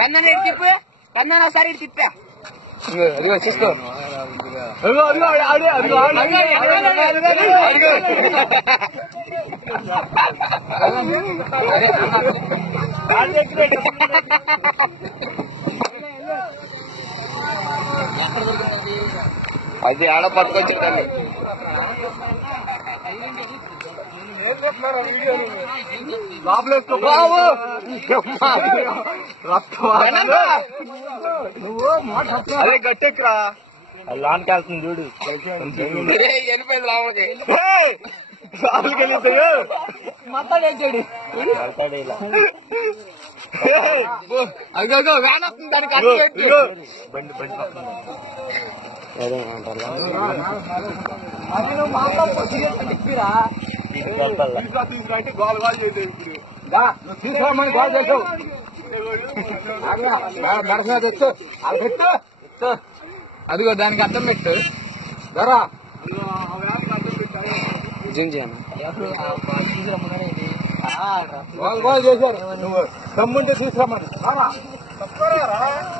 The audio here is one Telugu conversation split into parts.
కన్నా తిప్పు, కన్నా ఒకసారి తిప్పా. చూసుకో అది ఆడ పట్టుకొచ్చి అదే గట్టెక్కరా లాన్కి వెళ్తుంది చూడు వెళ్ళిపోయింది లోపలికి. మాట్లాడేడు అదిగో వ్యాన్ వస్తుంది, దానికి అడ్డు పెట్టు. బండి బండి అదిగో దానికి అడ్డం పెట్టు. ధరా వాళ్ళు చేశారు. నువ్వు తమ్ముంటే తీసుకురమ్మని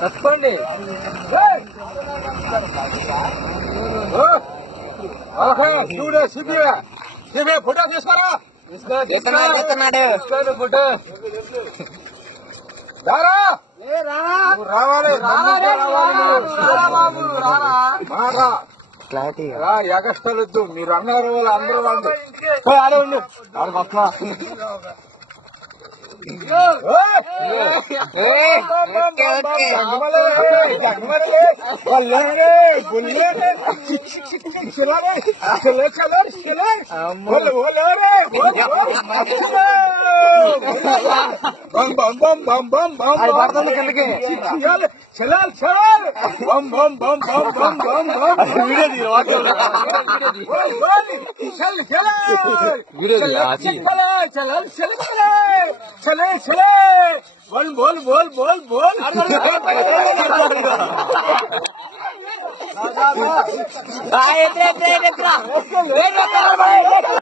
తప్పండి. చూడే సిబివే సిబి ఫోటో తీసుకోరా. ఎత్తున్నాడు ఫోటో దారా రావాలి ఎగస్టలొద్దు. మీరు అన్నారు వాళ్ళు అందరూ వాళ్ళు ఆడే ఉండు. चले चले बोल बोल बोल बोल बोल